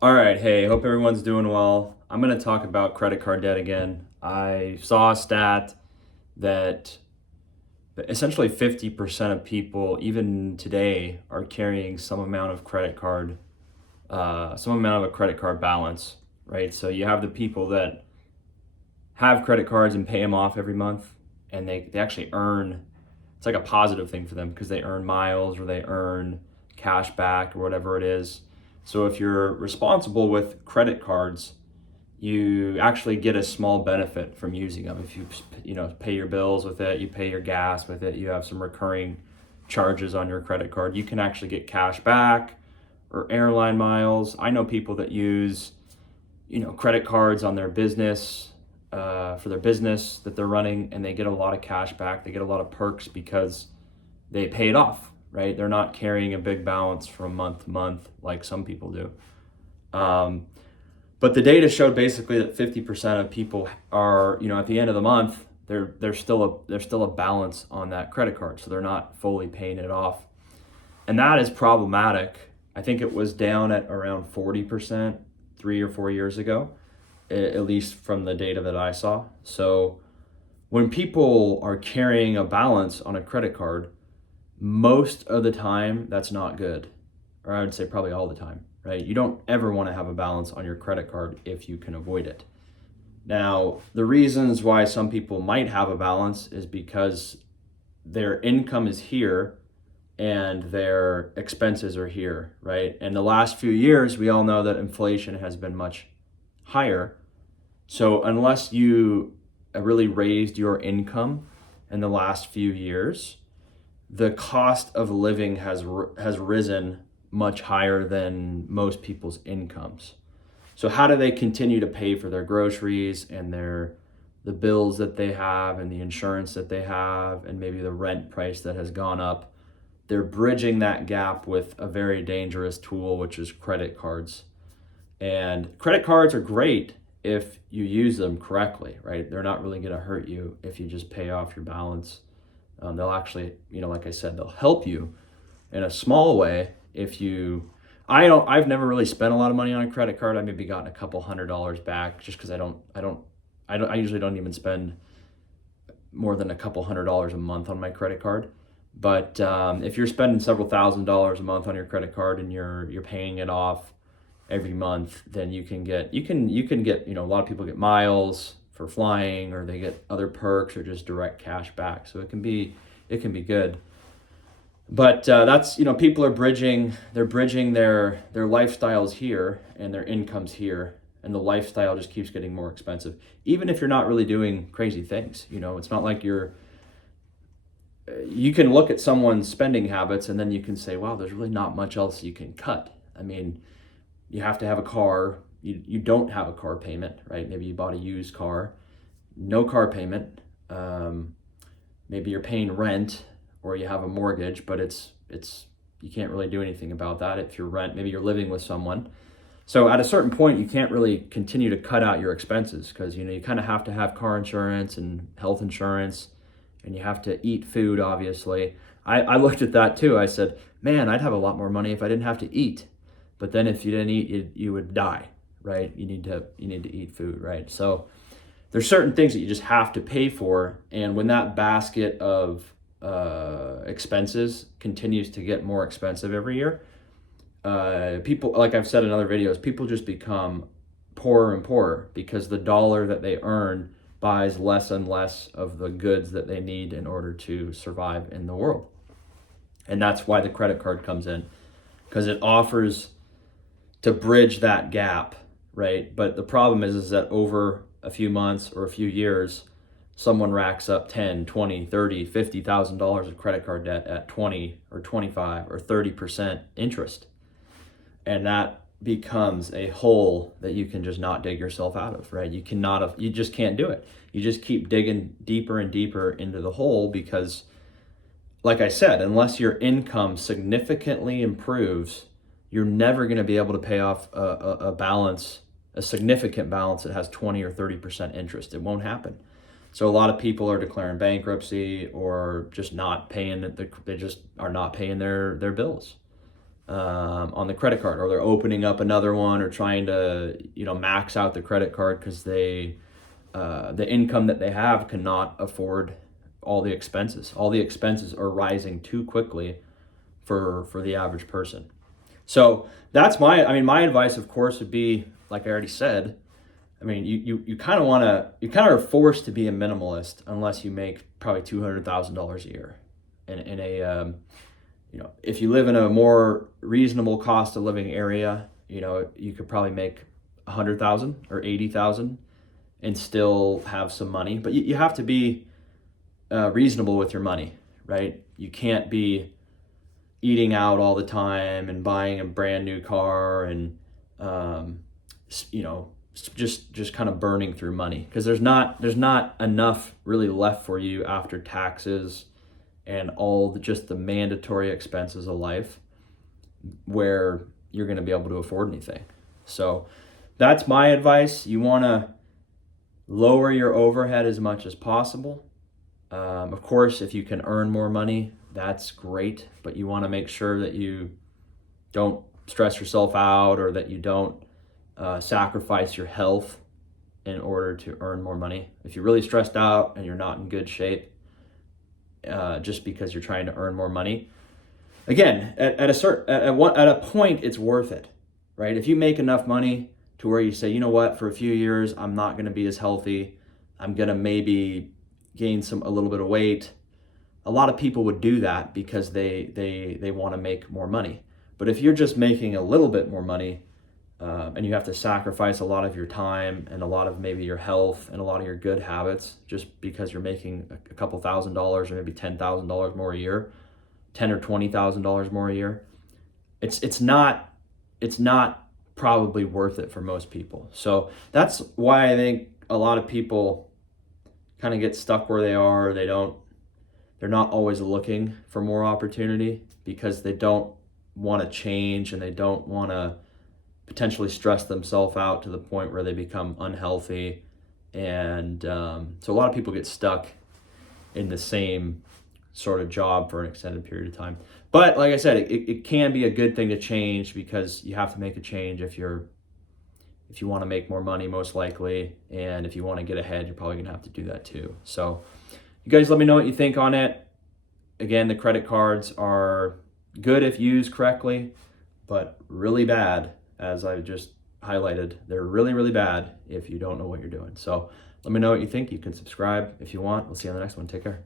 All right, hey, hope everyone's doing well. I'm going to talk about credit card debt again. I saw a stat that essentially 50% of people, even today, are carrying some amount of some amount of a credit card balance, right? So you have the people that have credit cards and pay them off every month, and they actually earn, it's like a positive thing for them because they earn miles or they earn cash back or whatever it is. So if you're responsible with credit cards, you actually get a small benefit from using them. If you pay your bills with it, you pay your gas with it, you have some recurring charges on your credit card, you can actually get cash back or airline miles. I know people that use credit cards on their business, for their business that they're running, and they get a lot of cash back. They get a lot of perks because they pay it off, right? They're not carrying a big balance from month to month like some people do. But the data showed basically that 50% of people are, at the end of the month, there's still a balance on that credit card, so they're not fully paying it off, and that is problematic. I think it was down at around 40% 3 or 4 years ago, at least from the data that I saw. So when people are carrying a balance on a credit card, most of the time that's not good, or I would say probably all the time, right? You don't ever want to have a balance on your credit card if you can avoid it. Now, the reasons why some people might have a balance is because their income is here and their expenses are here, right? And the last few years, we all know that inflation has been much higher. So unless you really raised your income in the last few years, the cost of living has risen much higher than most people's incomes. So how do they continue to pay for their groceries and the bills that they have and the insurance that they have and maybe the rent price that has gone up? They're bridging that gap with a very dangerous tool, which is credit cards. And credit cards are great if you use them correctly, right? They're not really going to hurt you if you just pay off your balance. They'll actually, like I said, they'll help you in a small way if you. I've never really spent a lot of money on a credit card. I maybe gotten a couple $100 back just because I usually don't even spend more than a couple $100 a month on my credit card. But if you're spending several $1,000s a month on your credit card and you're paying it off every month, then you can get a lot of people get miles for flying, or they get other perks or just direct cash back. So it can be good. But that's people are bridging their lifestyles here and their incomes here, and the lifestyle just keeps getting more expensive. Even if you're not really doing crazy things, it's not like you can look at someone's spending habits and then you can say, wow, there's really not much else you can cut. I mean, you have to have a car. You don't have a car payment, right? Maybe you bought a used car, no car payment. Maybe you're paying rent or you have a mortgage, but it's you can't really do anything about that if you're rent. Maybe you're living with someone. So at a certain point, you can't really continue to cut out your expenses because you kind of have to have car insurance and health insurance, and you have to eat food. Obviously, I looked at that too. I said, man, I'd have a lot more money if I didn't have to eat. But then if you didn't eat, you would die, right? You need to eat food, right? So there's certain things that you just have to pay for, and when that basket of expenses continues to get more expensive every year, people, like I've said in other videos, people just become poorer and poorer because the dollar that they earn buys less and less of the goods that they need in order to survive in the world. And that's why the credit card comes in, because it offers to bridge that gap, right? But the problem is that over a few months or a few years, someone racks up 10, 20, 30, $50,000 of credit card debt at 20 or 25 or 30% interest. And that becomes a hole that you can just not dig yourself out of, right? You just can't do it. You just keep digging deeper and deeper into the hole because, like I said, unless your income significantly improves, you're never going to be able to pay off a significant balance that has 20 or 30% interest. It won't happen. So a lot of people are declaring bankruptcy or just not paying. They just are not paying their bills. on the credit card, or they're opening up another one, or trying to max out the credit card because the income that they have cannot afford all the expenses. All the expenses are rising too quickly for the average person. So that's my advice, of course, would be, like I already said, you kind of are forced to be a minimalist unless you make probably $200,000 a year. In a if you live in a more reasonable cost of living area, you could probably make 100,000 or 80,000 and still have some money. But you have to be reasonable with your money, right? You can't be eating out all the time and buying a brand new car and just kind of burning through money, because there's not enough really left for you after taxes and all just the mandatory expenses of life where you're going to be able to afford anything. So that's my advice. You want to lower your overhead as much as possible. Of course, if you can earn more money, that's great, but you want to make sure that you don't stress yourself out, or that you don't sacrifice your health in order to earn more money. If you're really stressed out and you're not in good shape, just because you're trying to earn more money, again, at a point, it's worth it, right? If you make enough money to where you say, you know what, for a few years, I'm not going to be as healthy. I'm going to maybe gain a little bit of weight. A lot of people would do that because they want to make more money. But if you're just making a little bit more money, and you have to sacrifice a lot of your time and a lot of maybe your health and a lot of your good habits just because you're making a couple $1,000 or maybe $10,000 more a year, $10,000 or $20,000 more a year, it's not probably worth it for most people. So that's why I think a lot of people kind of get stuck where they are. They're not always looking for more opportunity because they don't want to change, and they don't want to potentially stress themselves out to the point where they become unhealthy. And so a lot of people get stuck in the same sort of job for an extended period of time. But like I said, it can be a good thing to change, because you have to make a change if you want to make more money, most likely. And if you want to get ahead, you're probably going to have to do that too. So you guys let me know what you think on it. Again, the credit cards are good if used correctly, but really bad, as I just highlighted. They're really, really bad if you don't know what you're doing. So let me know what you think. You can subscribe if you want. We'll see you on the next one. Take care.